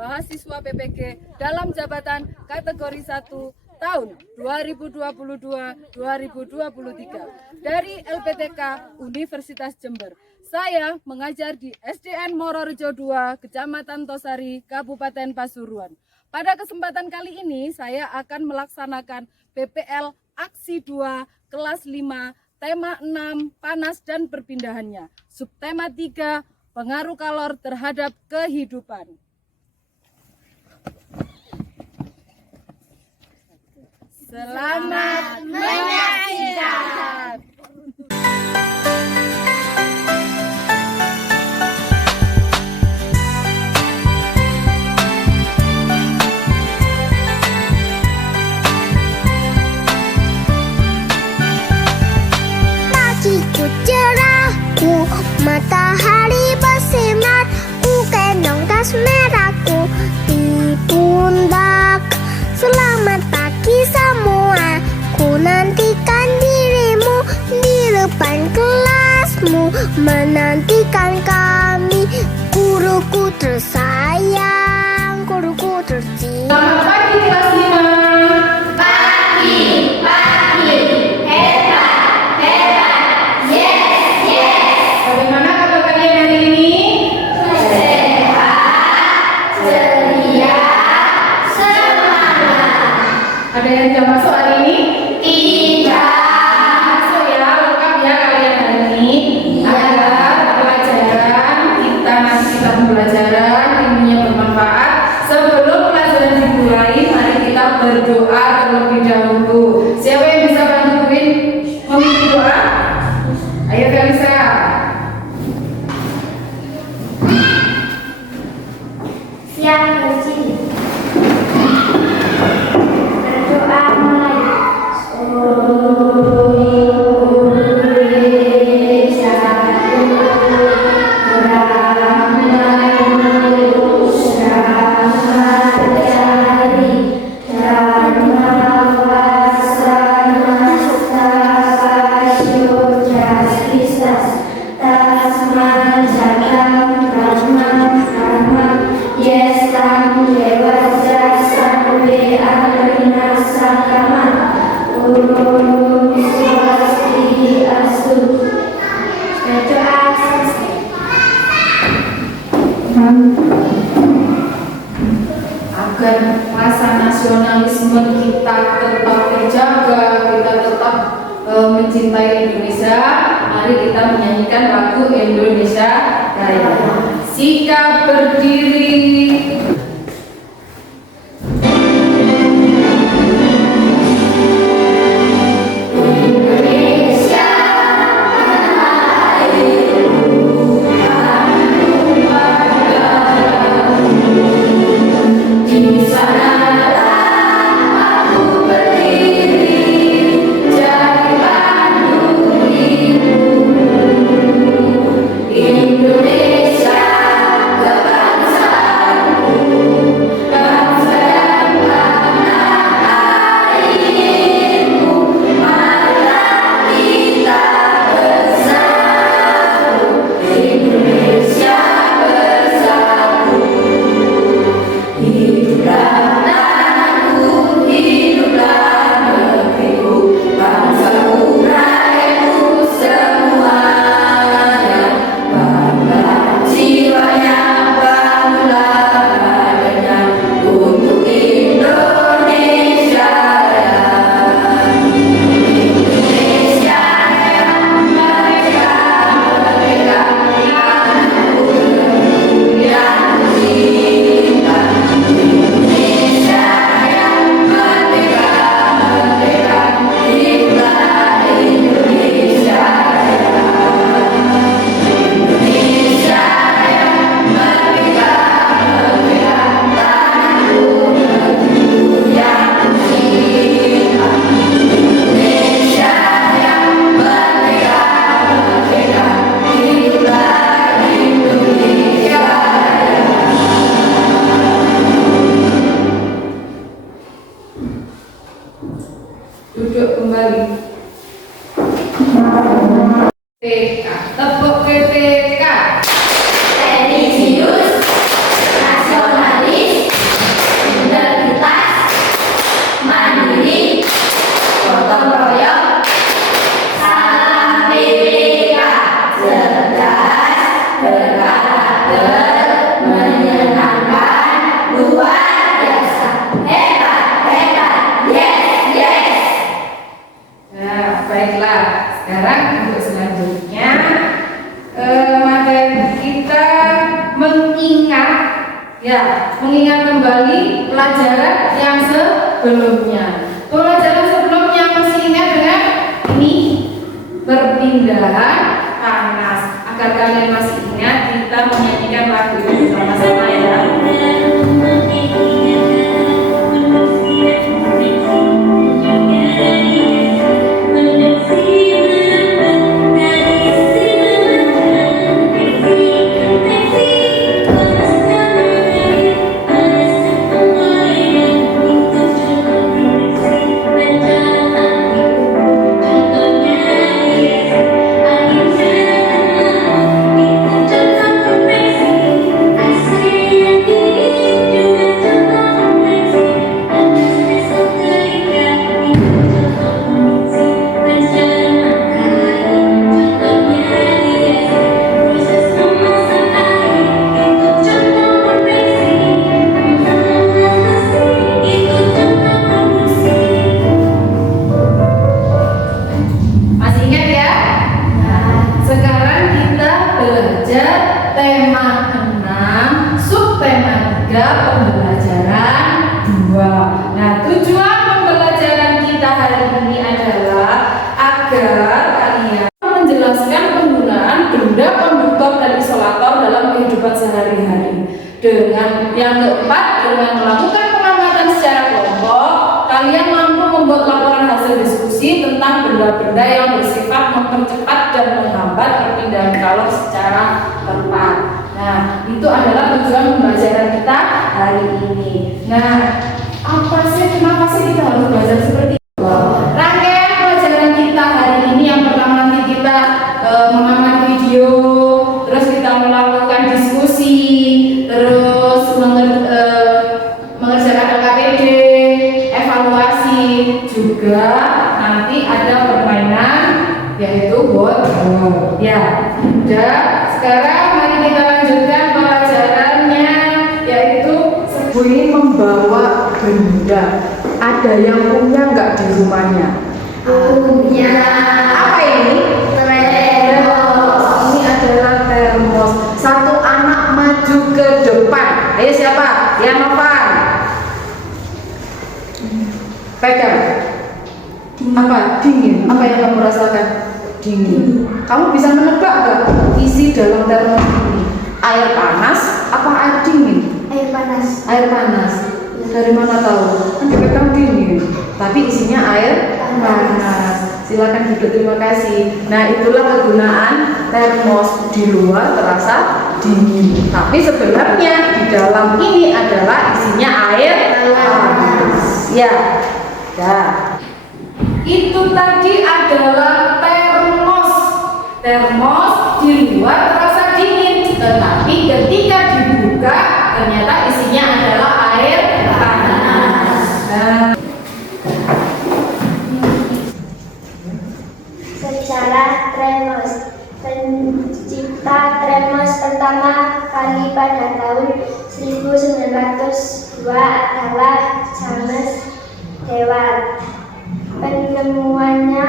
mahasiswa PPG dalam jabatan kategori 1 tahun 2022-2023 dari LPTK Universitas Jember. Saya mengajar di SDN Mororejo 2, Kecamatan Tosari, Kabupaten Pasuruan. Pada kesempatan kali ini saya akan melaksanakan PPL Aksi 2 kelas 5, tema 6, panas dan perpindahannya. Subtema 3, pengaruh kalor terhadap kehidupan. Selamat menyaksikan. Pagiku cerahku, matahari bersinar, ku gendong tas merahku di pundak. Selamat pagi semua, ku nantikan dirimu di depan kelasmu, menantikan kami, guruku tersayang, guruku tercinta. Selamat pagi kelas 5. Bagaimana kabar kalian hari ini? Sehat, ceria, semangat. Ada yang tidak masuk hari ini? Tidak. Masuk ya, lengkap ya kalian hari ini. Agar pelajaran kita nanti pembelajaran ilmunya bermanfaat. Sebelum pelajaran dimulai, mari kita berdoa terlebih dahulu. Siapa yang bisa bantuin memimpin doa? Ayo Felisa. Siap berjilid. Berdoa mulai. Agar rasa nasionalisme kita tetap terjaga, kita tetap mencintai Indonesia, mari kita menyanyikan lagu Indonesia Raya. Sikap berdiri. Duduk kembali. PK, tepuk PPK. Religius, nasionalis, sekarang untuk selanjutnya materi kita mengingat kembali pelajaran yang sebelumnya. Pelajaran sebelumnya masih ingat dengan ini perpindahan panas. Agar kalian masih ingat, kita menyanyikan lagu ini sama-sama ya. Dengan yang keempat, dengan melakukan pengamatan secara kelompok, kalian mampu membuat laporan hasil diskusi tentang benda-benda yang bersifat mempercepat dan menghambat perpindahan kalor secara tepat. Nah, itu adalah tujuan pembelajaran kita hari ini. Nah, kenapa sih kita harus belajar seperti itu? Rangkaian pelajaran kita hari ini yang pertama nanti kita mengamati video, terus kita melakukan diskusi, terus mengerjakan LKPD, evaluasi, juga nanti ada permainan yaitu board. Ya, sudah. Sekarang mari kita lanjutkan pelajarannya, yaitu ini membawa benda. Ada yang punya nggak di rumahnya? Punya. Apa ini? Termos. Ini adalah termos. Satu anak maju ke depan. Ayo siapa? Yang Novan. Pegang. Apa? Dingin. Apa yang kamu rasakan? Dingin. Kamu bisa menebak nggak isi dalam termos ini? Air panas apa air dingin? Air panas. Air panas. Dari mana tahu? Kan dipegang dingin, tapi isinya air panas. Silakan duduk, terima kasih. Nah, itulah kegunaan termos. Di luar terasa dingin, tapi sebenarnya di dalam ini adalah isinya air panas. Ya. Itu tadi adalah termos. Termos di luar terasa dingin, tetapi ketika dibuka ternyata isinya adalah air panas. Sejarah termos. Pencipta termos pertama kali pada tahun 1902 adalah James Dewar. Penemuannya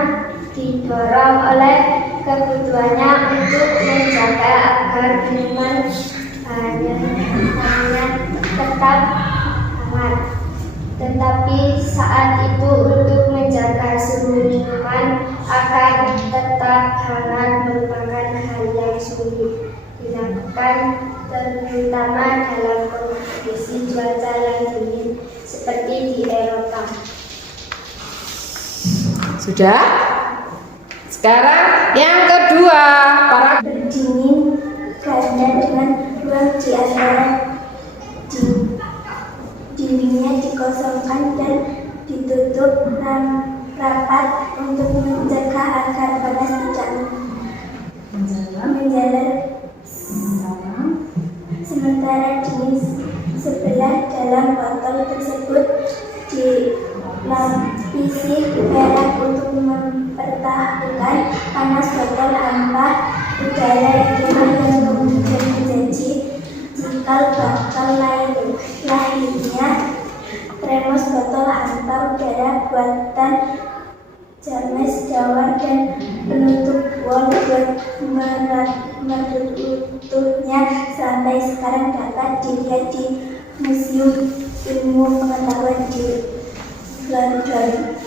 didorong oleh kebutuhannya untuk menjaga agar minuman bahannya tetap hangat. Tetapi saat itu untuk menjaga suhu minuman agar tetap hangat merupakan hal yang sulit dilakukan, terutama dalam kondisi cuaca yang dingin seperti di Eropa. Sudah? Sekarang yang kedua, para Berdingin ganda dengan ruang di antara dindingnya dikosongkan dan ditutup rapat untuk mencegah agar panas tidak menjalar. Sementara dingin sebelah dalam botol tersebut dilapisi perak untuk mempertahankan panas botol tanpa udara yang kemudian menjadi cikal bakal lahirnya termos botol hampa udara buatan Charles Darwin dan penutup World menutupnya sampai sekarang dapat dilihat di Museum Ilmu Pengetahuan di London.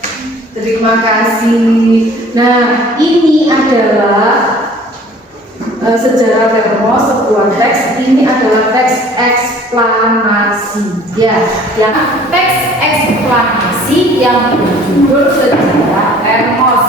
Terima kasih. Nah, ini adalah sejarah Termos, sebuah teks. Ini adalah teks eksplanasi. Ya, yang teks eksplanasi yang berjudul Sejarah Termos.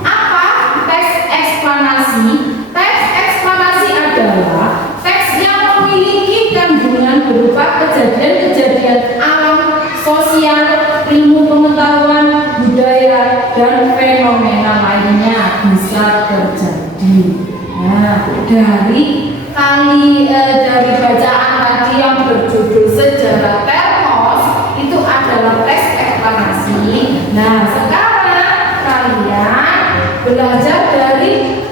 Apa teks eksplanasi? Teks eksplanasi adalah teks yang memiliki kandungan berupa kejadian-kejadian alam, sosial, ilmu pengetahuan, budaya, dan fenomena lainnya bisa terjadi. Nah, dari bacaan tadi yang berjudul Sejarah Termos itu adalah teks eksplanasi. Nah, sekarang kalian belajar dari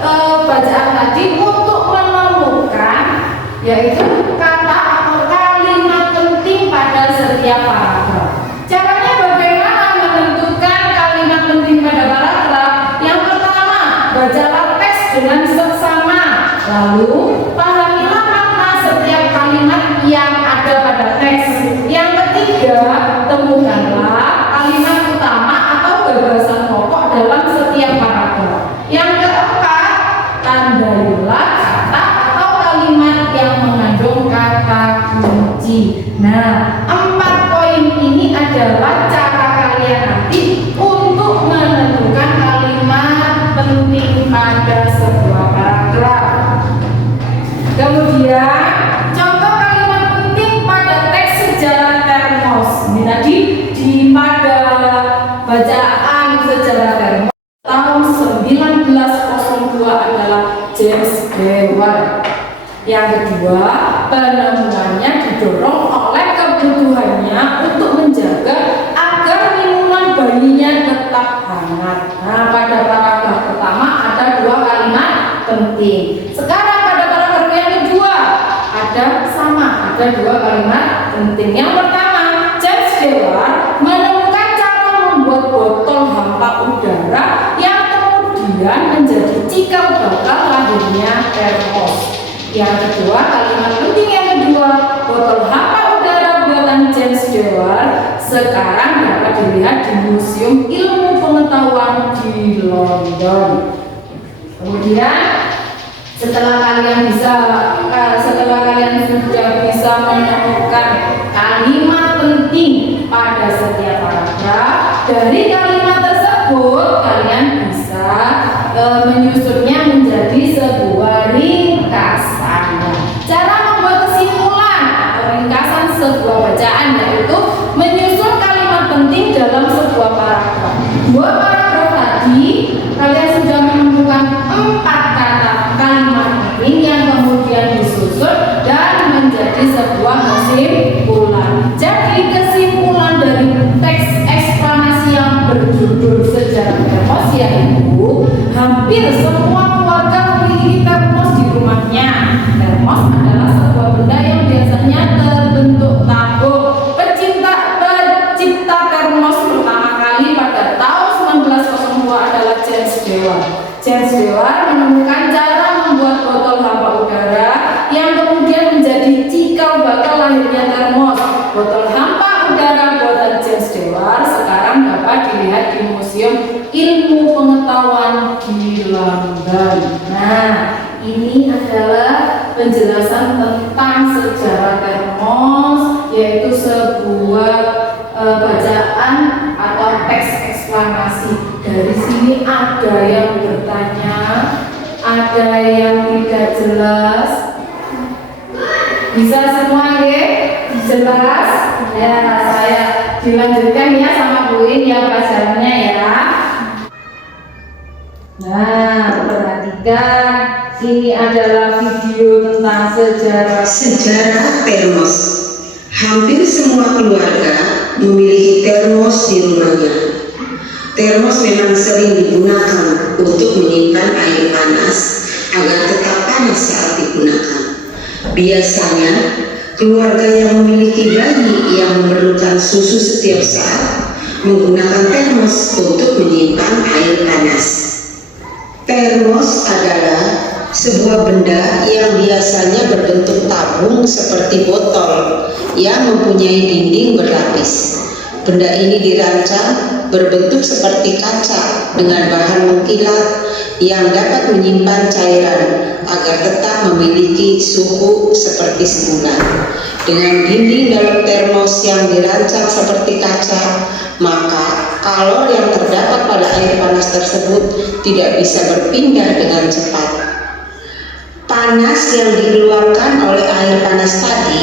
bacaan tadi untuk menemukan yaitu kata atau kalimat penting pada setiap paragraf. Caranya bagaimana menentukan kalimat penting pada paragraf? Yang pertama, bacalah teks dengan seksama. Lalu, pahamilah makna setiap kalimat yang ada pada teks. Yang ketiga, temukanlah kalimat utama atau gagasan pokok dalam setiap paragraf. Yang keempat, tandailah kata atau kalimat yang mengandung kata kunci. Nah, 4 poin ini adalah cara kalian nanti untuk menentukan kalimat penting pada sebuah paragraf. Kemudian, contoh kalimat penting pada teks Sejarah Termos. Ini tadi pada bacaan Sejarah Termos tahun 1902 adalah James Dewar. Yang kedua, penemuannya didorong oleh kebutuhannya untuk menjaga agar minuman bayinya tetap hangat. Nah, pada paragraf pertama ada 2 kalimat penting. Sekarang pada paragraf yang kedua ada 2 kalimat penting. Yang pertama, James Dewar menemukan cara membuat botol hampa udara yang kemudian menjadi cikal bakal lahirnya termos. Yang kedua, kalimat penting yang kedua, botol hampa udara buatan James Dewar sekarang dapat dilihat di Museum Ilmu Pengetahuan di London. Kemudian setelah kalian sudah bisa menemukan kalimat penting pada setiap paragraf, dari kalimat tersebut kalian bisa menyusunnya menjadi sebuah ringkasan. Cara membuat kesimpulan atau ringkasan sebuah bacaan yaitu menyusun kalimat penting dalam sebuah paragraf. 2 paragraf tadi kalian sudah menemukan 4 kata kalimat penting yang kemudian disusun dan menjadi sebuah kesimpulan. Jadi kesimpulan dari teks eksplanasi yang berjudul Sejarah Termos yaitu hampir semua keluarga memiliki termos di rumahnya. Termos adalah sebuah benda yang biasanya terbentuk tabung. Pencipta termos pertama kali pada tahun 1902 adalah James Dewar. James Dewar menemukan cara membuat botol hampa udara yang kemudian menjadi cikal bakal lahirnya termos. Botol hampa udara buatan James Dewar sekarang dapat dilihat di Museum Ilmu Pengetahuan di London. Nah, ini adalah penjelasan tentang sejarah termos, yaitu sebuah bacaan atau teks eksplanasi. Dari sini ada yang bertanya, ada yang tidak jelas. Bisa semua ya? Jelas? Ya, saya dilanjutkan ya sama Bu In ya pelajarannya ya. Nah, perhatikan, ini adalah video tentang sejarah termos. Hampir semua keluarga memiliki termos di rumahnya. Termos memang sering digunakan untuk menyimpan air panas agar tetap panas saat digunakan. Biasanya, keluarga yang memiliki bayi yang memerlukan susu setiap saat menggunakan termos untuk menyimpan air panas. Termos adalah sebuah benda yang biasanya berbentuk tabung seperti botol yang mempunyai dinding berlapis. Benda ini dirancang berbentuk seperti kaca dengan bahan mengkilat yang dapat menyimpan cairan agar tetap memiliki suhu seperti semula. Dengan dinding dalam termos yang dirancang seperti kaca, maka kalor yang terdapat pada air panas tersebut tidak bisa berpindah dengan cepat. Panas yang dikeluarkan oleh air panas tadi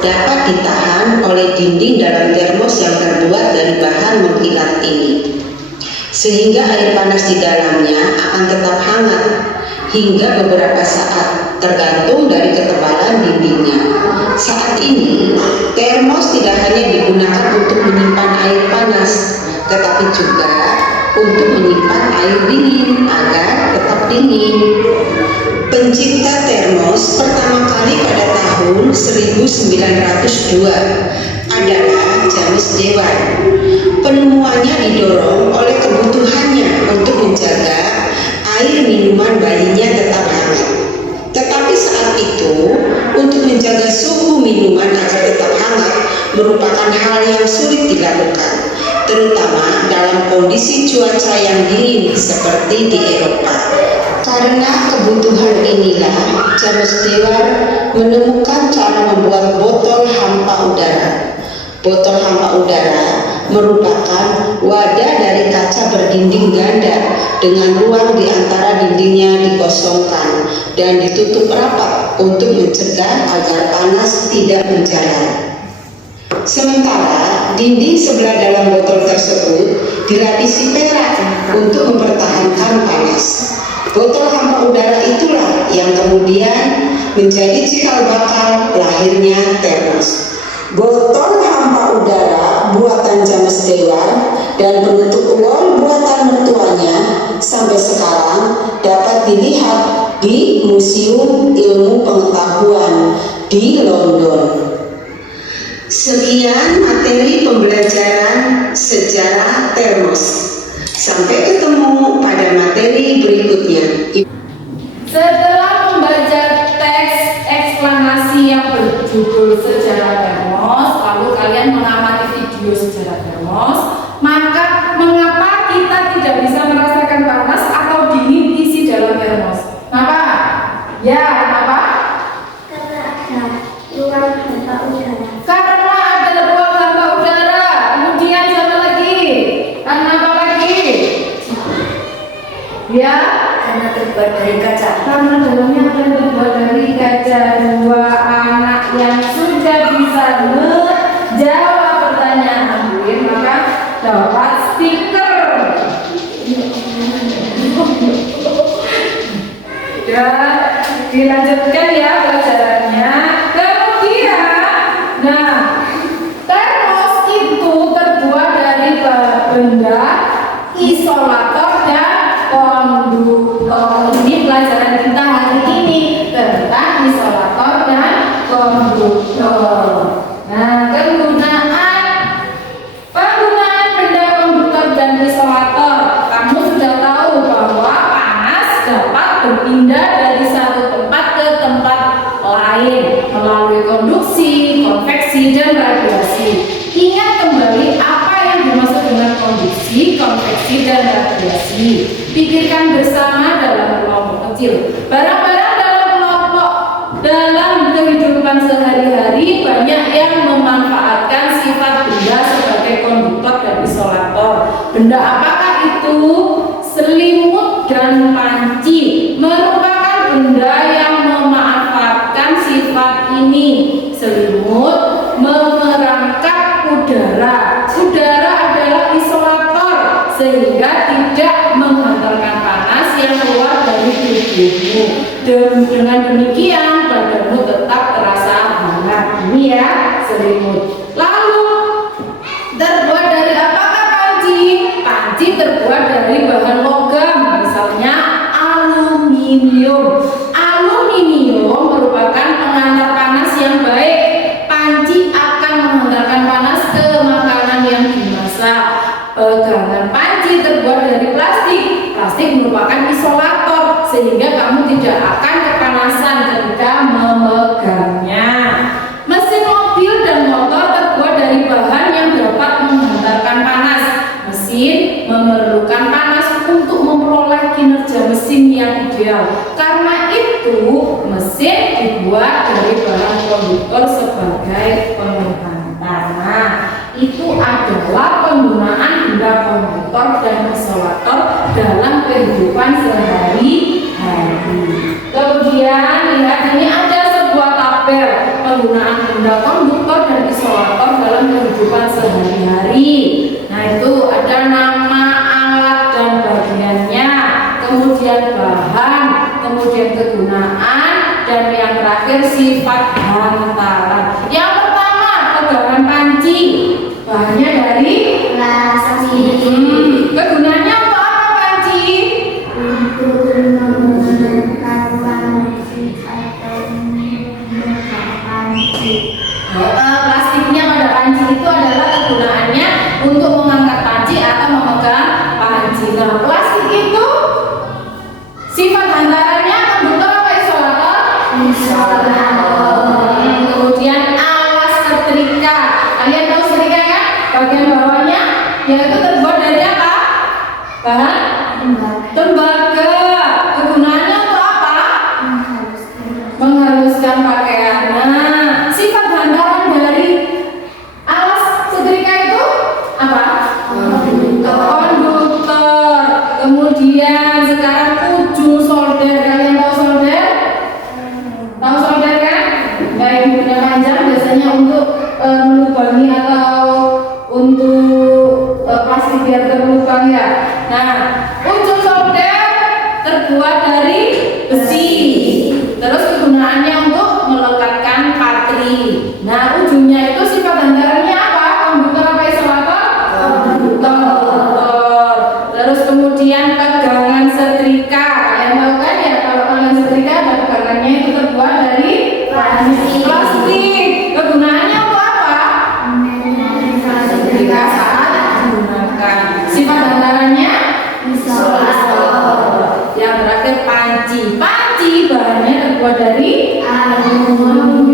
dapat ditahan oleh dinding dalam termos yang terbuat dari bahan mengkilat ini, sehingga air panas di dalamnya akan tetap hangat hingga beberapa saat, tergantung dari ketebalan dindingnya. Saat ini, termos tidak hanya digunakan untuk menyimpan air panas, tetapi juga untuk menyimpan air dingin agar tetap dingin. Pencipta termos pertama kali pada tahun 1902 adalah James Dewar. Penemuannya didorong oleh kebutuhannya untuk menjaga air minuman bayinya tetap hangat. Tetapi saat itu, untuk menjaga suhu minuman agar tetap hangat merupakan hal yang sulit dilakukan, terutama dalam kondisi cuaca yang dingin seperti di Eropa. Karena kebutuhan inilah, James Dewar menemukan cara membuat botol hampa udara. Botol hampa udara merupakan wadah dari kaca berdinding ganda dengan ruang di antara dindingnya dikosongkan dan ditutup rapat untuk mencegah agar panas tidak menjalar. Sementara dinding sebelah dalam botol tersebut dilapisi perak untuk mempertahankan panas. Botol hampa udara itulah yang kemudian menjadi cikal bakal lahirnya termos. Botol hampa udara buatan James Dewar dan penutup wol buatan mertuanya sampai sekarang dapat dilihat di Museum Ilmu Pengetahuan di London. Sekian materi pembelajaran sejarah termos. Sampai ketemu pada materi berikutnya. Setelah membaca teks eksplanasi yang berjudul Sejarah Termos, lalu kalian mengamati video sejarah termos, maka mengapa kita tidak bisa merasakan panas atau dingin isi dalam termos? Kenapa? Ya, kenapa? Karena ada ruang hampa udara. Karena ada ruang hampa udara. Kemudian siapa lagi? Karena apa lagi? Ya, Karena terbuat dari kaca. karena dalamnya akan terbuat dari kaca. Dua anak yang sudah bisa menjawab pertanyaan Ambil, maka dapat stiker. Ya, dilanjutkan ya pelajarannya. Kemudian, nah, termos itu terbuat dari benda isolator dan konduktor. Ini pelajaran kita hari ini tentang isolator dan konduktor. Nah, penggunaan benda konduktor dan isolator. Kamu sudah tahu bahwa panas dapat berpindah dari satu tempat ke tempat lain melalui konduksi, konveksi, dan radiasi. Ingat kembali apa yang dimaksud dengan konduksi, konveksi, dan radiasi. Pikirkan bersama dalam kelompok kecil. Barang-barang dalam kelompok dalam kehidupan sehari-hari banyak yang memanfaatkan sifat benda sebagai konduktor dan isolator. Benda apakah itu? Selimut dan panci merupakan benda yang memanfaatkan sifat ini. Selimut memerangkap udara. Udara adalah isolator sehingga tidak menghantarkan panas yang keluar dari tubuhmu. Dengan demikian badanmu tetap terasa hangat. Ini ya selimut. Lalu terbuat dari apakah panci? Panci terbuat dari bahan logam, misalnya aluminium. Aluminium merupakan pengantar panas yang baik. Panci akan menghantarkan panas ke makanan yang dimasak. Pegangan panci terbuat dari plastik. Plastik merupakan isolator sehingga kamu tidak akan kepanasan ketika memegangnya. Mesin mobil dan motor terbuat dari bahan yang dapat menghantarkan panas. Mesin memerlukan panas untuk memperoleh kinerja mesin yang ideal. Karena itu, mesin dibuat dari bahan konduktor sebagai penghantar. Nah, itu adalah penggunaan benda konduktor dan isolator dalam kehidupan sehari-hari. Kemudian lihat, ini ada sebuah tabel penggunaan benda konduktor dan isolator dalam kehidupan sehari-hari. Nah, itu ada nama, alat dan bagiannya, kemudian bahan, kemudian kegunaan, dan yang terakhir sifat hantaran. Yang pertama, pegangan panci. Bahannya dari plastik. Kegunaannya untuk apa panci? Untuk menggunakan panci atau menggunakan panci. Plastiknya pada panci itu adalah kegunaannya untuk mengangkat panci atau memegang panci. Nah, plastik itu sifat hantarannya konduktor apa isolator? Isolator. Kemudian alas setrika. Kalian tahu setrika kan? Bagian bawahnya yaitu terbuat dari apa? Bahan tembaga. Kegunaannya untuk apa? Menghaluskan pakaian. Nah, sifat hantaran dari alas setrika itu apa? Konduktor. Kemudian sekarang ujung solder. Kalian tahu solder? Tahu solder kan? Kayak benda panjang biasanya untuk melubangi atau untuk plastik biar terlubang ya. Nah, ujung solder terbuat dari besi. Terus kegunaannya untuk melekatkan patri. Nah, ujungnya itu sifat hantarannya apa? Konduktor apa isolator? Konduktor. Terus kemudian pegangan setrika. Kalian tahu kan ya, kalau pegangan setrika ada pegangannya itu terbuat dari plastik. Kegunaannya untuk apa? Setrika saat digunakan. Sifat hantarannya isolator. Yang terakhir panci. Panci bahannya terbuat dari aluminium.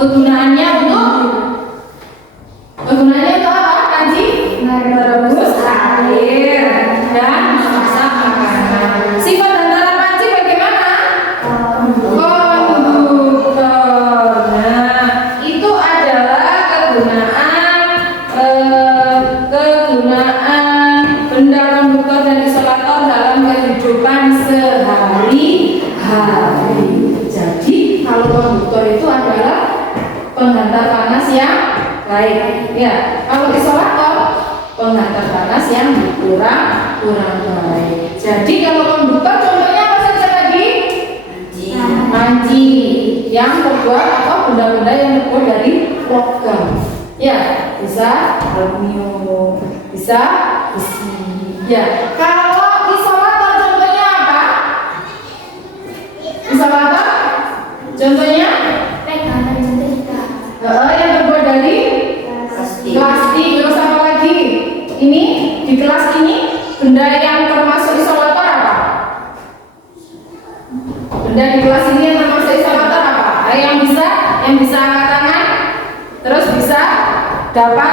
Kegunaannya untuk apa panci? Merebus air dan memasak makanan. Sifat hantaran panci bagaimana? Konduktor. Nah, itu adalah kegunaan benda konduktor dan isolator dalam kehidupan sehari-hari. Jadi kalau konduktor itu adalah penghantar panas yang baik, ya. Kalau isolator penghantar panas yang kurang baik. Jadi kalau konduktor contohnya apa saja tadi? Panci yang terbuat atau benda-benda yang terbuat dari logam. Ya, bisa aluminium, bisa besi. Ya, kalau isolator contohnya apa? Isolator contohnya Pegangan setrika. yang terbuat dari plastik. Terus apa lagi? Ini di kelas ini benda yang termasuk isolator apa? Benda di kelas ini yang termasuk isolator apa? Yang bisa angkat tangan, terus bisa dapat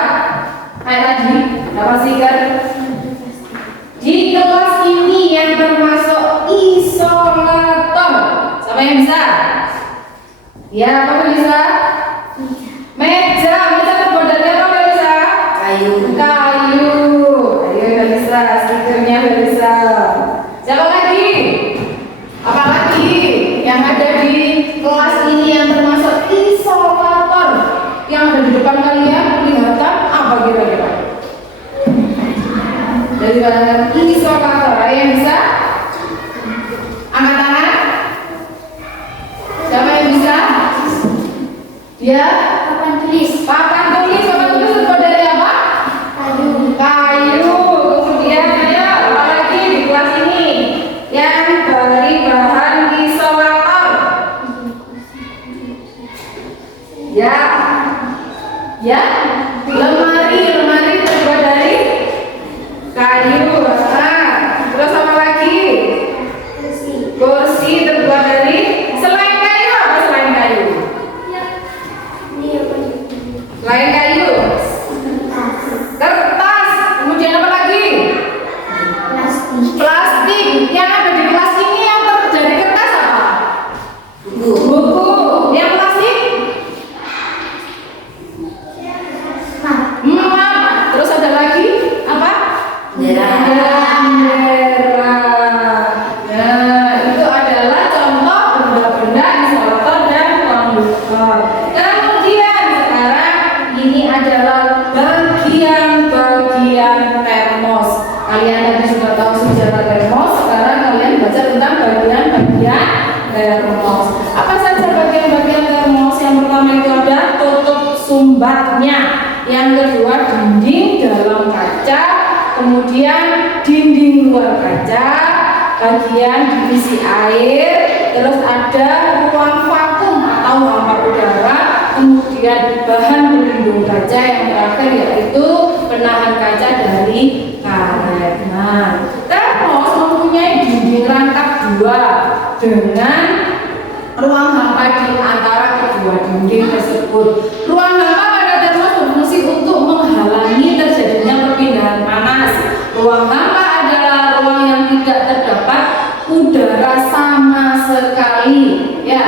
kayak tadi dapat stiker. Di kelas ini yang termasuk isolator. Siapa yang bisa? Ya, apa bisa? Meja terbuat dari apa nggak bisa? Kayu nggak bisa, stikernya nggak bisa. Siapa lagi? Apa lagi yang ada di kelas ini yang termasuk isolator? Yang ada di depan kalian kelihatan apa kira-kira? Dari bahan isolator, yang bisa? Angkat tangan. Siapa yang bisa? Ya. Papan tulis terbuat dari apa? Kayu. Kemudian ayo apa lagi di kelas ini yang dari bahan isolator? Ya, lemari terbuat dari bagian termos. Kalian tadi sudah tahu sejarah termos, sekarang kalian baca tentang bagian-bagian termos. Apa saja bagian-bagian termos? Yang pertama itu ada tutup sumbatnya, yang kedua dinding dalam kaca, kemudian dinding luar kaca, bagian diisi air, terus ada ruang vakum atau hampa udara, kemudian bahan pelindung kaca, yang terakhir yaitu penahan kaca dari karet. Nah, termos mempunyai dinding rangkap dua dengan ruang hampa di antara kedua dinding tersebut. Ruang hampa pada termos berfungsi untuk menghalangi terjadinya perpindahan panas. Ruang hampa adalah ruang yang tidak terdapat udara sama sekali, ya.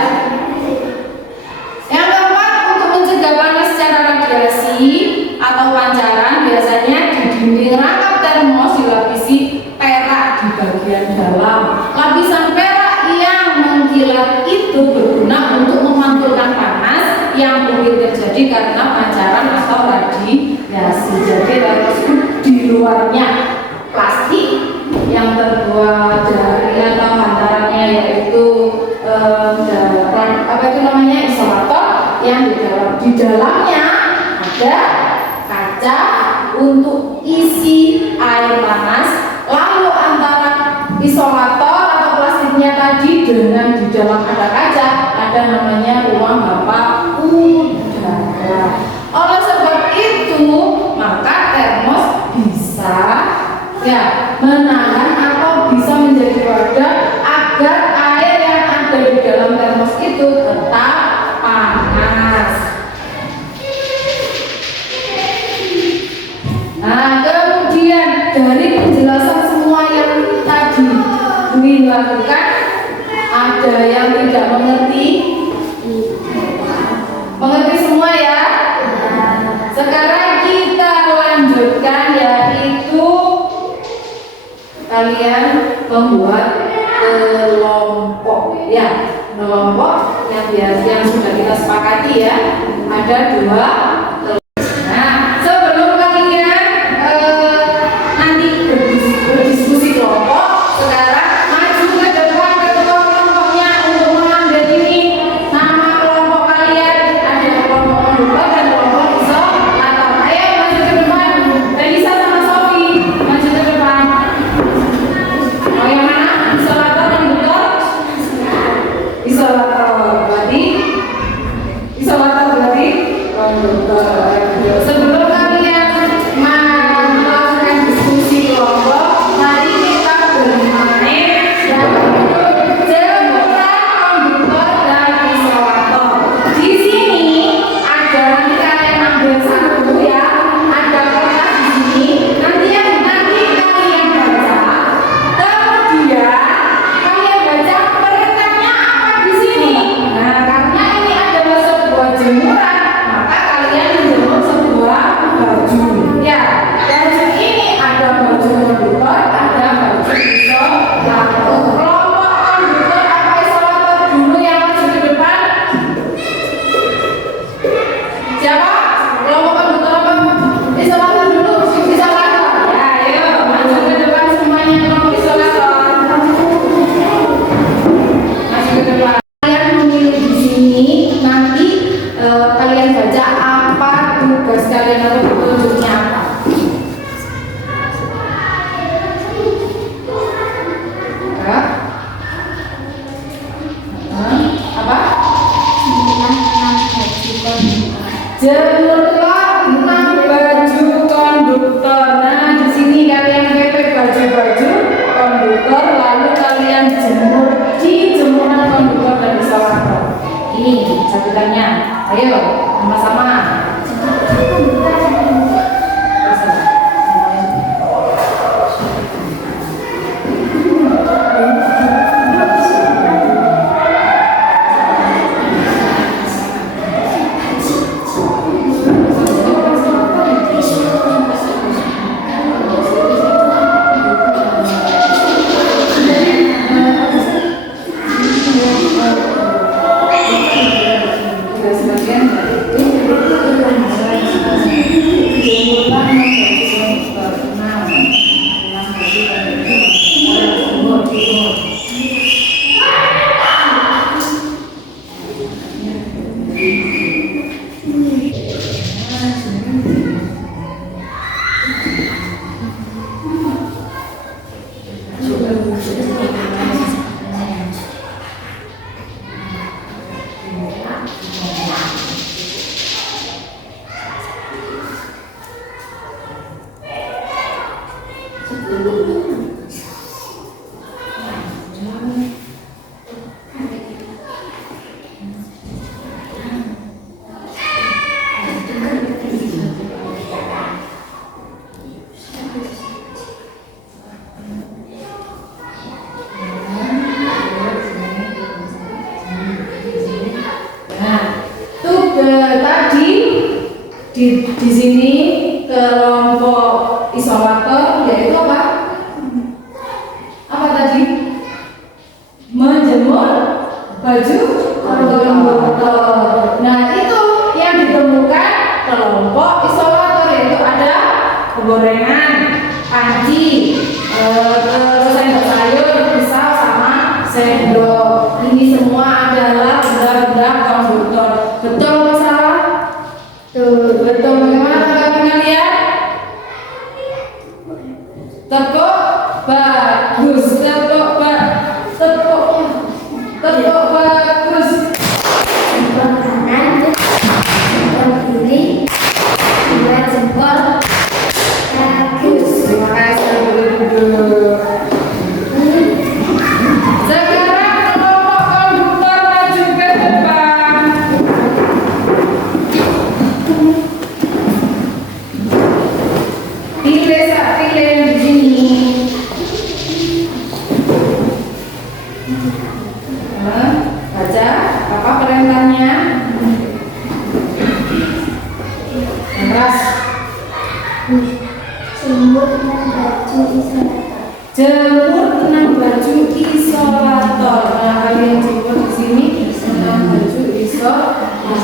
Yang keempat, untuk mencegah panas secara radiasi atau pancaran, biasanya di dinding rangkap termos dilapisi perak di bagian dalam. Lapisan perak yang mengkilat itu berguna untuk memantulkan panas yang mungkin terjadi karena pancaran atau radiasi. Jadi termos di luarnya plastik yang terbuat dari atau hantarannya yaitu isolator, yang di dalamnya ada kaca untuk isi air panas. Lalu antara isolator atau plastiknya tadi dengan di dalam ada kaca, ada namanya ruang hampa udara. Oleh sebab itu, maka termos bisa menahan atau bisa menjadi wadah agar air yang ada di dalam termos itu tetap panas. Nah, kemudian dari penjelasan semua yang tadi Dwi lakukan, ada yang tidak mengerti? Mengerti semua ya? Sekarang kita lanjutkan, yaitu kalian membuat kelompok, ya. Kelompok yang biasa yang sudah kita sepakati ya, ada 2. Nah, sebelum kalian nanti berdiskusi kelompok, sekarang maju ke depan ke ketua kelompoknya untuk mengambil ini nama kelompok kalian. Ada kelompok kedua dan kelompok isolator. Ayo maju ke depan, Melisa sama Sofi, maju ke depan. Mau yang mana? Isolator, konduktor? Isolator berarti konduktor. Sebelum kalian melakukan diskusi kelompok, mari kita bermain jemuran konduktor dan isolator. Di sini ada, nanti kalian ambil satu ya, ada kertas di sini. Nanti kalian baca. Kemudian kalian baca perintahnya apa di sini. Nah, karena ini adalah sebuah jemuran, maka kalian menjemur sebuah baju. Ya, baju ini ada baju konduktor, ada baju isolator. Kelompok konduktor apa isolator dulu yang maju ke depan? Siapa? Kelompok konduktor apa isolator dulu? Isolator. Ya, ayo maju ke depan semuanya, kelompok isolator. Maju ke depan. Kalian memilih di sini, nanti kalian baca apa tugas kalian atau petunjuknya apa. Tadi di sini kelompok isolator yaitu apa? Apa tadi? Menjemur baju konduktor. Nah, itu yang ditemukan kelompok isolator, yaitu ada gorengan, panci, terus sendok sayur, pisau sama sendok. Ini semua adalah benda-benda konduktor. Betul atau salah? Betul. Bagaimana tanggapan kalian? Tepuk bagus. Tepuk bagus. Jempol kanan, jempol kiri, dua jempol bagus. Terima kasih. Sekarang kelompok konduktor maju ke depan. Pilih di sini. Baca apa perintahnya? Keras. Jemur baju isolator. Jemur 6 baju isolator. Nah, kalian jemur di sini 6 baju isolator.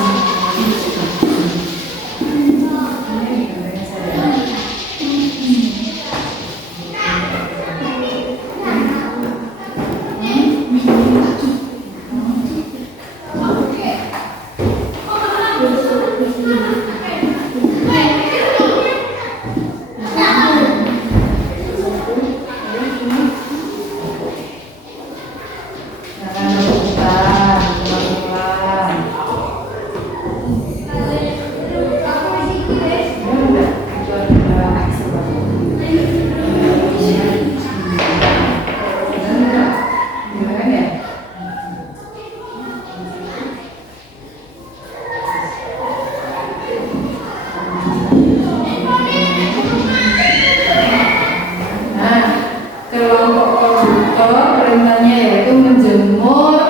Perintahnya yaitu menjemur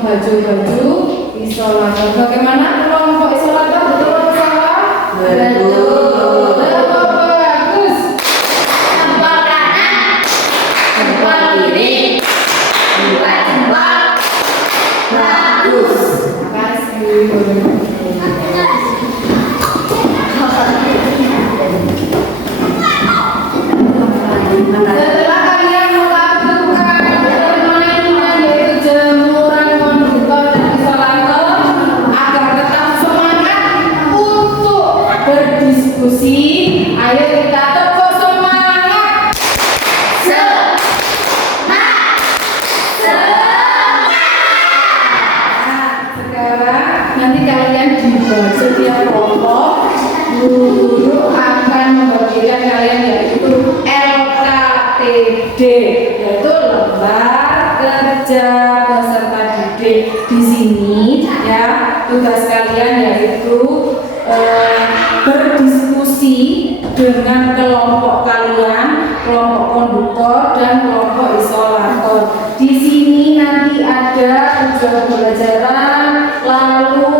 baju-baju isolator. Bagaimana kelompok isolator? Betul atau salah? Betul. Bagus. Jempol kanan, jempol kiri, dua jempol bagus. Terima kasih. Setelah kalian melakukan permainan yaitu jemuran konduktor dan isolator, agar tetap semangat untuk berdiskusi, ayo kita tepuk semangat. Sekarang nanti kalian dibagi setiap kelompok, guru akan membagikan kalian yaitu LKTD, yaitu lembar kerja peserta didik. Di sini ya tugas kalian yaitu berdiskusi dengan kelompok kalian, kelompok konduktor dan kelompok isolator. Di sini nanti ada tujuan pembelajaran, lalu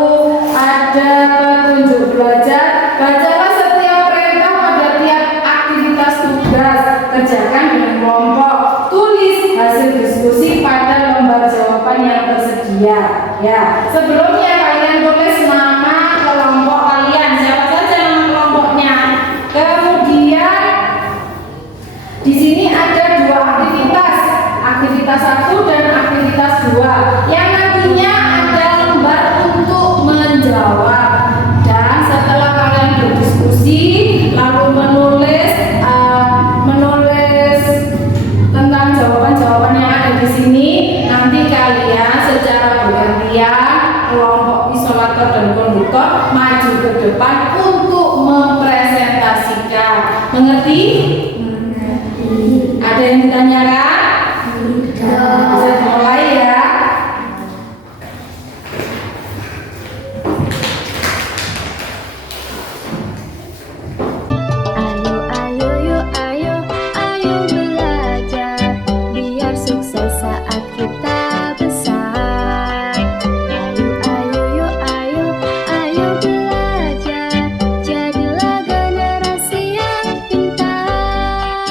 ada petunjuk belajar. Bacalah setiap perintah pada tiap aktivitas tugas. Kerjakan dengan kelompok. Tulis hasil diskusi pada lembar jawaban yang tersedia. Ya, sebelumnya kalian tulis nama kelompok kalian. Siapa saja nama kelompoknya. Kemudian di sini ada 2 aktivitas. Aktivitas 1 dan aktivitas 2 yang nantinya ada lembar untuk menjawab. Dan setelah kalian berdiskusi lalu menulis tentang jawaban-jawaban yang ada di sini, nanti kalian secara bergantian kelompok isolator dan konduktor maju ke depan untuk mempresentasikan. Mengerti? yang ditanyakan? Tidak. Mulai ya. Ayo, ayo, yuk, ayo, ayo belajar biar sukses saat kita besar. Ayo, ayo, yuk, ayo, ayo belajar, jadilah generasi yang pintar.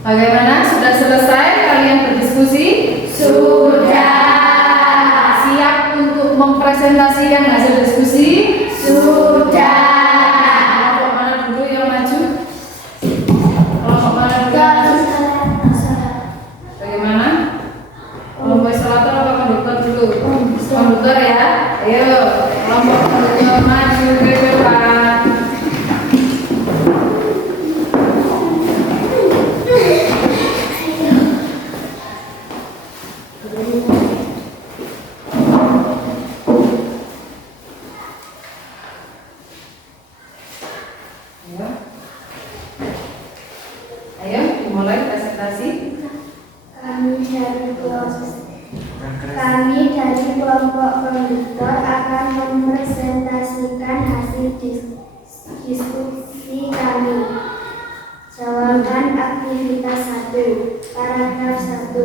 Bagaimana? Sudah selesai kalian berdiskusi? Sudah. Siap untuk mempresentasikan hasil diskusi? Sudah. Kelompok mana dulu yang maju? Kelompok mana dulu? Bagaimana? Kelompok instalator apa konduktor dulu? Konduktor ya. Ayo, kelompok konduktor maju ke depan. Ayo, dimulai presentasi. Kami dari kelompok konduktor akan mempresentasikan hasil diskusi kami. Jawaban aktivitas 1, paragraf 1.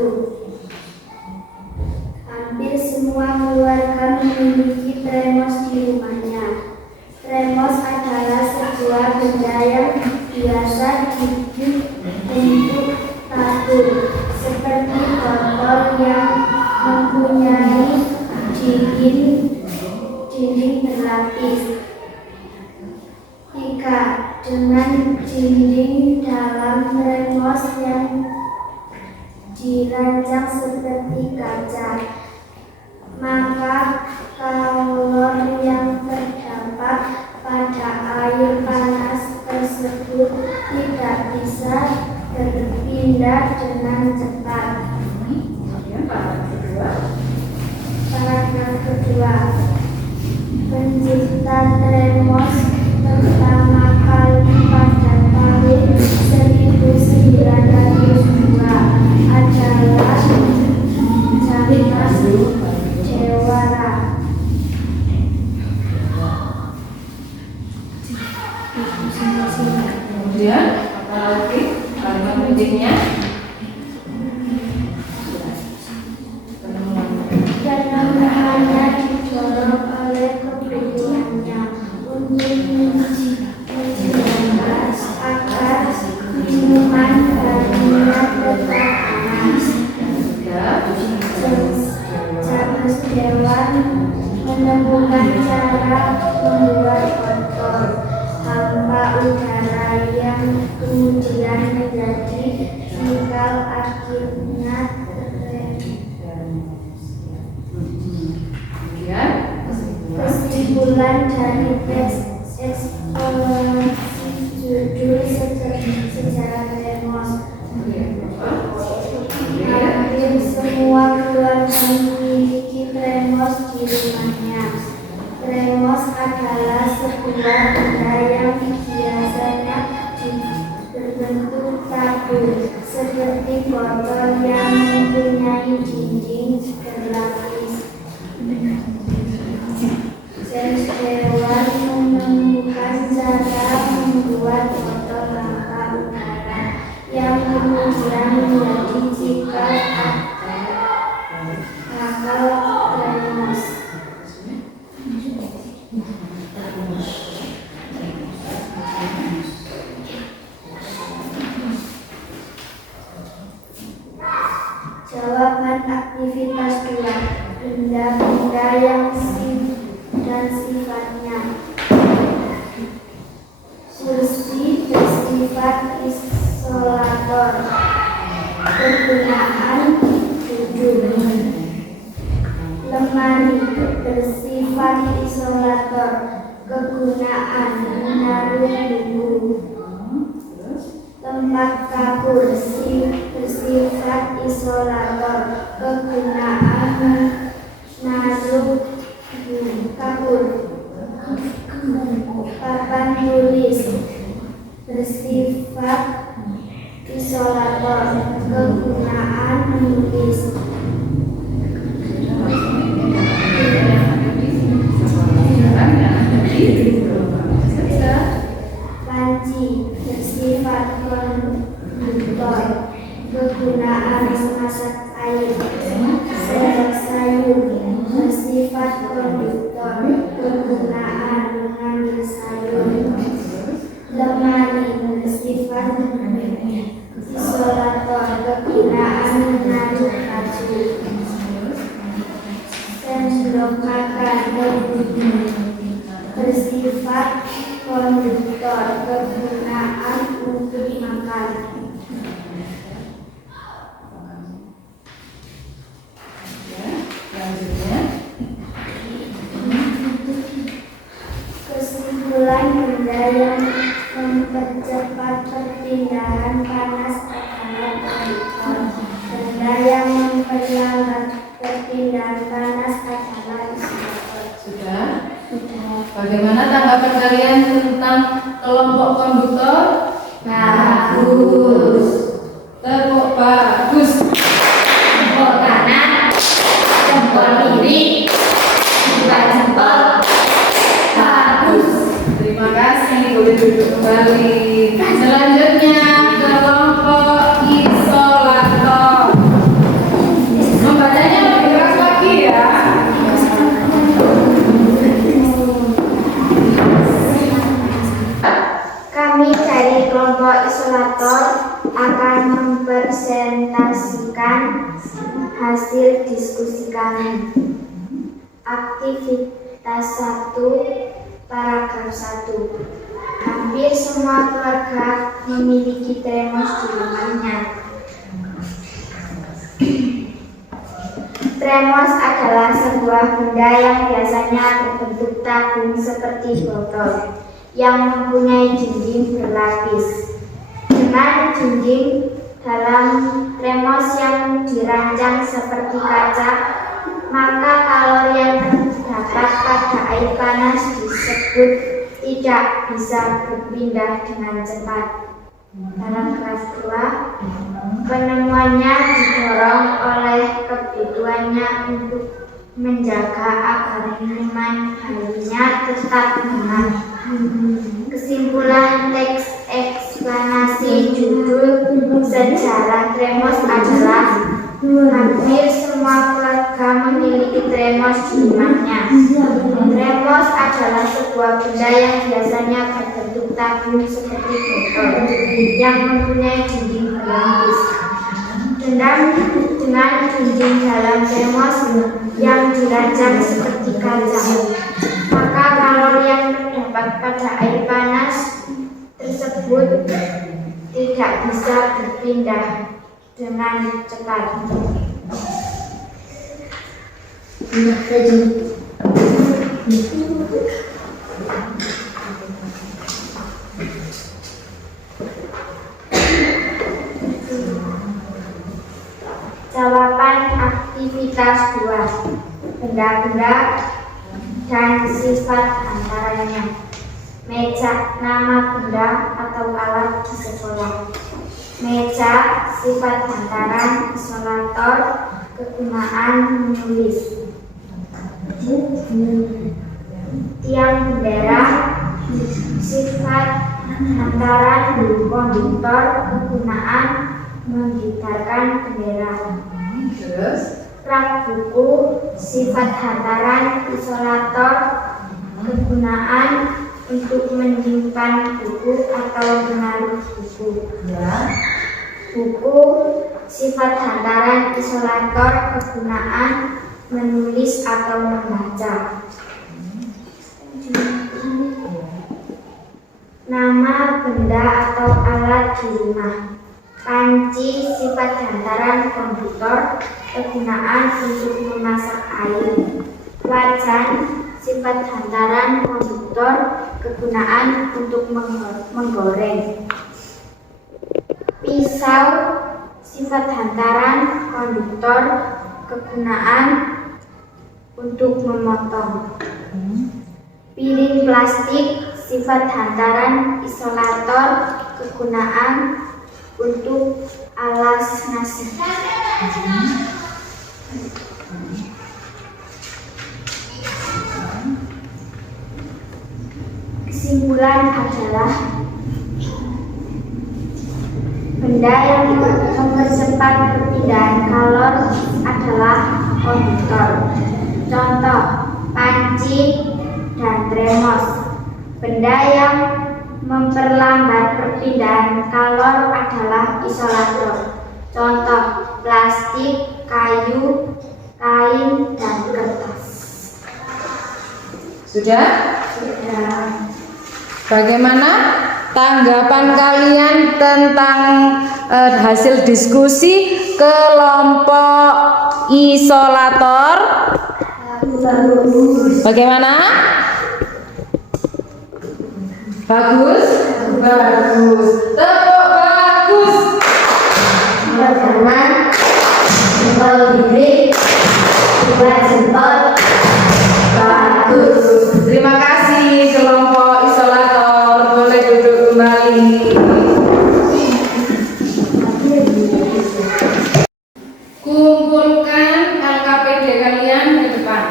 Hampir semua keluarga memiliki tremos di rumahnya. Tremos adalah sebuah benda yang biasa dibentuk tabur, seperti botol yang mempunyai dinding berlapis. 3. Dengan dinding dalam tremos yang dirancang seperti kaca, maka kalor yang terdapat pada air panas tersebut tidak bisa berpindah dengan cepat. Paragraf kedua. Pencipta tremos pertama kali pada tahun 1902 adalah Charles Dewara. Kemudian apa lagi? Kalimat pentingnya. Hanya didorong oleh kebutuhannya untuk menjaga agar minuman barunya tetap panas. Charles Dewan menemukan cara membuat botol hampa udara yang kemudian menjadi cikal akhirnya kesimpulan dari eksplorasi judul sejarah tremos. Hampir semua keluarga memiliki tremos di rumahnya. Tremos adalah sebuah benda yang biasanya berbentuk tabur, seperti botol yang mempunyai dinding berlapis. Charles Dewan menemukan cara membuat botol hampa udara yang kemudian menjadi cikal bakal tremos. Jawaban aktivitas 2. Benda-benda yang dan sifatnya. Kursi bersifat isolator. Kegunaan duduk. Lemari bersifat isolator. Kegunaan menaruh buku. Tempat kapur bersifat isolator. Kegunaan menaruh kapur. Papan tulis bersifat isolator. Kegunaan menulis. Panci bersifat konduktor. Kegunaan memasak air. Sendok sayur bersifat konduktor. Kegunaan mengambil sayur. Lemari bersifat isolator. mempercepat perpindahan panas adalah konduktor. Benda yang memperlambat perpindahan panas adalah isolator. Sudah? Bagaimana tanggapan kalian tentang kelompok konduktor? Bagus. Tepuk bagus. Jempol kanan, jempol kiri, dua jempol. Bagus. Terima kasih, boleh duduk kembali. Selanjutnya kelompok isolator. Membacanya lebih keras lagi ya. Kami dari kelompok isolator akan mempresentasikan hasil diskusi kami. Aktivitas 1, paragraf 1. Hampir semua keluarga memiliki termos di rumahnya. Termos adalah sebuah benda yang biasanya berbentuk tabung seperti botol yang mempunyai dinding berlapis. Dengan dinding dalam termos yang dirancang seperti kaca, maka kalori yang terdapat pada air panas tersebut tidak bisa berpindah dengan cepat. Dalam kelas 2, penemuannya didorong oleh kebutuhannya untuk menjaga agar minuman bayinya tetap hangat. Kesimpulan teks eksplanasi judul sejarah termos adalah hampir semua keluarga memiliki termos di rumahnya. Termos adalah sebuah benda yang biasanya berbentuk tabung seperti botol yang mempunyai dinding berlapis. Dengan dinding dalam termos yang dirancang seperti kaca, maka kalori yang terdapat pada air panas tersebut tidak bisa berpindah dengan cepat. Jawaban aktivitas 2. Benda-benda dan sifat antaranya. Meja, nama benda atau alat di sekolah. Meja, sifat hantaran, isolator, kegunaan menulis. Tiang bendera, sifat hantaran, konduktor, kegunaan menggitarkan bendera. Rak buku, sifat hantaran, isolator, kegunaan untuk menyimpan buku atau menaruh buku. Buku, sifat hantaran, isolator, kegunaan menulis atau membaca. Nama benda atau alat di rumah. Panci, sifat hantaran, konduktor, kegunaan untuk memasak air. Wajan, sifat hantaran, konduktor, kegunaan untuk menggoreng. Pisau, sifat hantaran, konduktor, kegunaan untuk memotong. Piring plastik, sifat hantaran, isolator, kegunaan untuk alas nasi. Kesimpulan adalah benda yang mempercepat perpindahan kalori adalah konduktor. Contoh, panci dan termos. Benda yang memperlambat perpindahan kalori adalah isolator. Contoh, plastik, kayu, kain, dan kertas. Sudah? Sudah. Bagaimana tanggapan kalian tentang hasil diskusi kelompok isolator? Bagus. Bagaimana? Bagus? Bagus. Tepuk bagus. Dua tangan, jempol bibir, dua jempol. Bagus. Terima kasih kelompok isolator. Boleh duduk kembali. Kumpulkan LKPD kalian ke depan.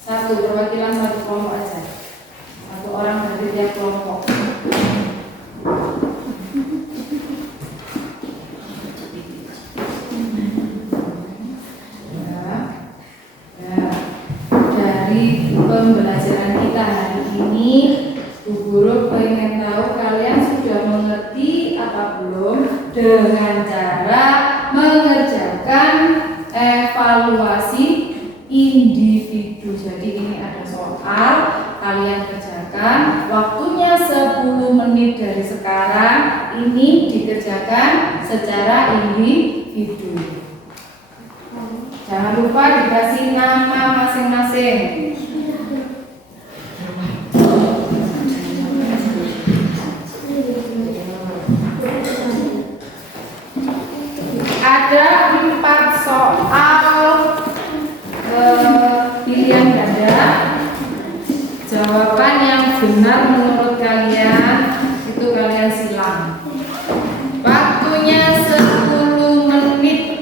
Satu perwakilan satu kelompok aja. Satu orang dari tiap kelompok. Dari pembelajaran kita hari ini, Bu Guru pengen tahu kalian sudah mengerti apa belum dengan cara mengerjakan evaluasi individu. Jadi ini ada soal, kalian kerjakan, waktunya 10 menit dari sekarang. Ini dikerjakan secara individu. Jangan lupa dikasih nama masing-masing. Ada 4 soal pilihan ganda. Jawaban yang benar menurut kalian itu kalian silang. Waktunya 10 menit.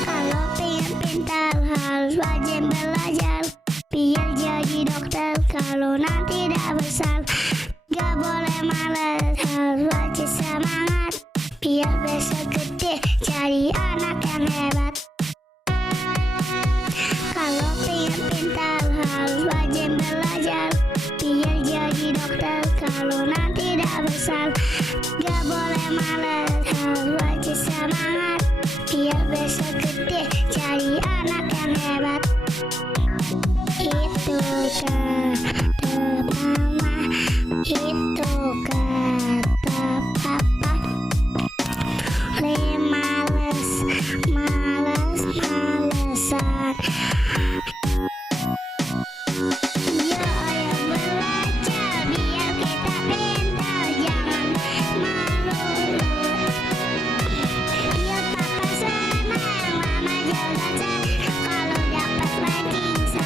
Kalau pengen pintar harus rajin belajar, biar jadi dokter kalau nanti dah besar. Gak boleh malas, harus rajin semangat, biar besok gede jadi anak yang hebat. Kalau pengen pintar harus rajin belajar, biar jadi dokter kalau nanti dah besar. Gak boleh malas, harus rajin semangat, biar besok gede jadi anak yang hebat. Itu kata mama, itu kata papa. Males, males, malesan. Ya ayo belajar biar kita pintar, jangan malu. Biar papa senang, mama juga senang kalau dapat ranking 1.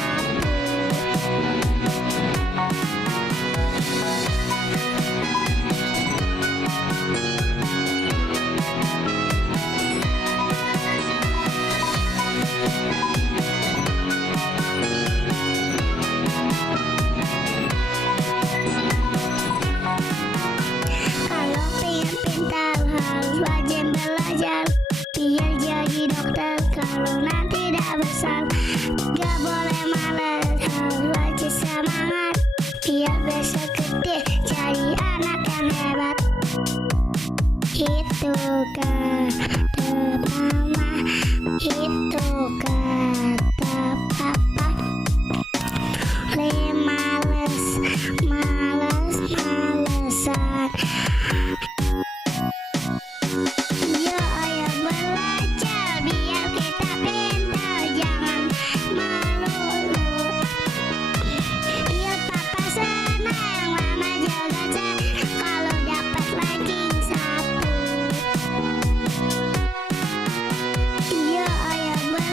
Kalau pengen pintar harus rajin belajar, biar jadi dokter kalau nanti dah besar. Gak boleh malas, harus rajin semangat, biar besok gede jadi anak yang hebat. Itu kata mama, itu kata papa. Males, males, malesan. Ya ayo belajar biar kita pintar, jangan malu. Biar papa senang, mama juga senang kalau dapat ranking 1. Ya ayo belajar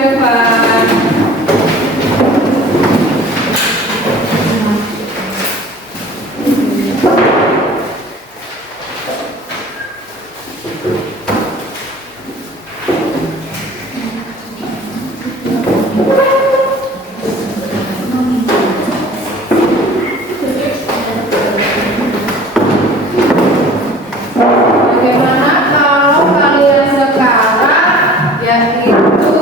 depan. Bagaimana kalau kalian sekarang yaitu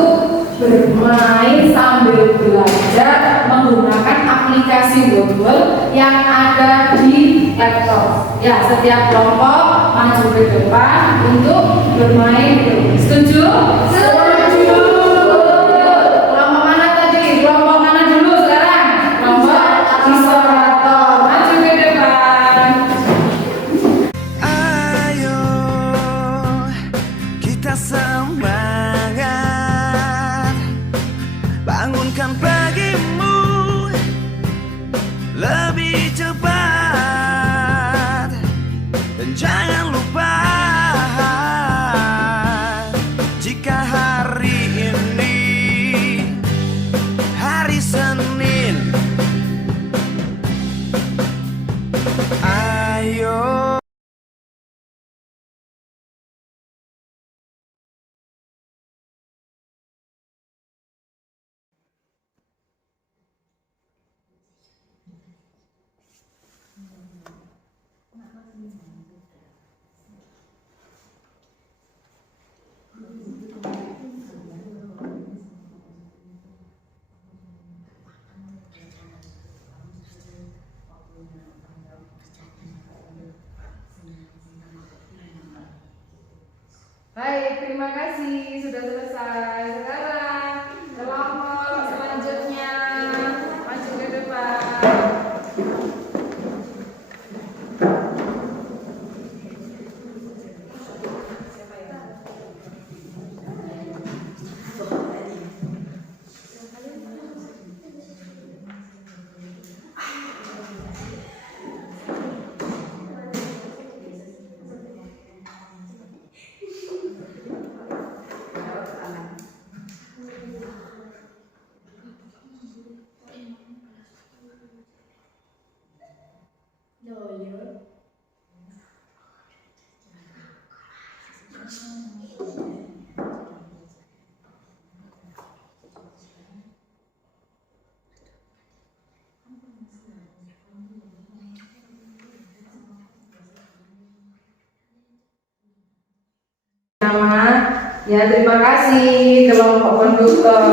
bermain sambil belajar menggunakan aplikasi Google yang ada di laptop? Ya, setiap kelompok maju ke depan untuk bermain. Setuju? Setuju. Kelompok mana tadi? Kelompok mana dulu sekarang? Kelompok isorator. Maju ke depan. Ayo kita semangat, bangunkan pagimu lebih cepat, dan jangan lupa jika hari ini hari Senin. Ayo Baik, terima kasih sudah selesai. Sekarang kelompok selanjutnya maju ke depan. Ya, terima kasih kelompok konduktor.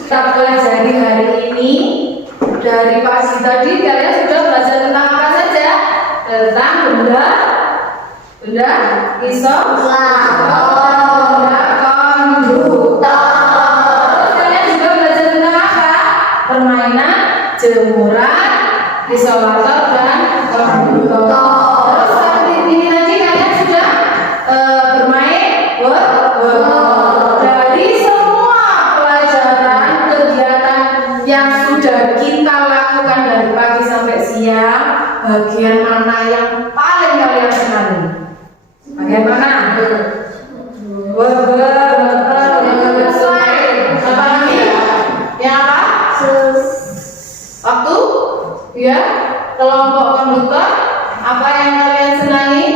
Kita pelajari hari ini dari pagi tadi kalian sudah belajar tentang apa saja? Tentang benda isorator, benda konduktor. Kalian juga belajar tentang apa? Permainan, jemuran, isolator dan konduktor. Terus saat ini nanti kalian sudah bermain dari semua pelajaran kegiatan yang sudah kita lakukan dari pagi sampai siang. Bagian mana yang paling kalian senangi? Bagian mana? Apa lagi? Yang apa? Waktu? Ya, kelompok konduktor. Apa yang kalian senangi?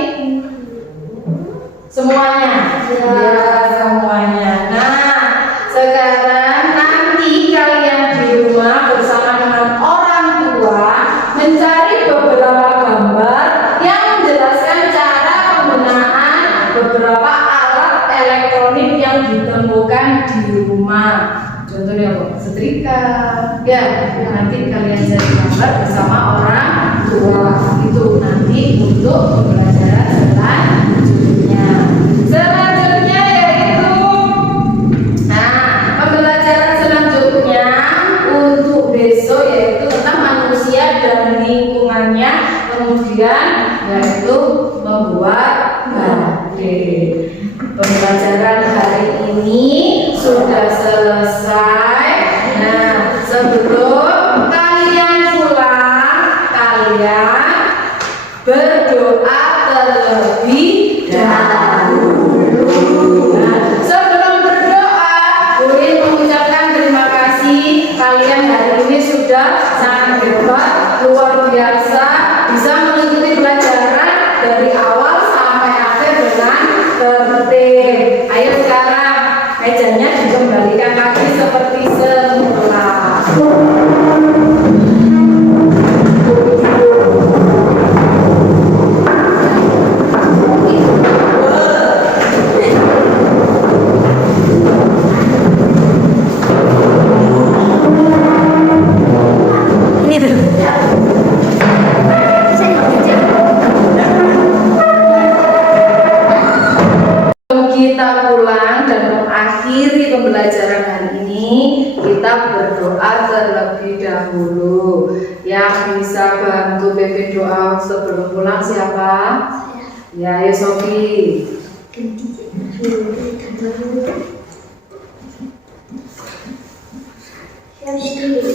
Semuanya. Ya, semuanya. Nah, sekarang nanti kalian di rumah bersama dengan orang tua mencari beberapa gambar yang menjelaskan cara penggunaan beberapa alat elektronik yang ditemukan di rumah. Contohnya apa? Setrika. Ya, nanti kalian cari gambar bersama orang tua. Itu nanti untuk pembelajaran selanjutnya. Selanjutnya yaitu, pembelajaran selanjutnya untuk besok yaitu tentang manusia dan lingkungannya, kemudian yaitu membuat batik. Pembelajaran ini sudah selesai. Nah, sebelum kalian pulang, kalian berdoa terlebih dahulu. Nah, sebelum berdoa, Uin mengucapkan terima kasih. Kalian hari ini sudah sangat hebat, luar biasa, bisa mengikuti pelajaran dari awal sampai akhir dengan tertib. Ayo sekarang mejanya dikembalikan lagi seperti semula. Kita pulang dan mengakhiri pembelajaran hari ini, kita berdoa terlebih dahulu. Yang bisa bantu pimpin doa sebelum pulang siapa? Ya, ayo Sofi. Siap sendiri.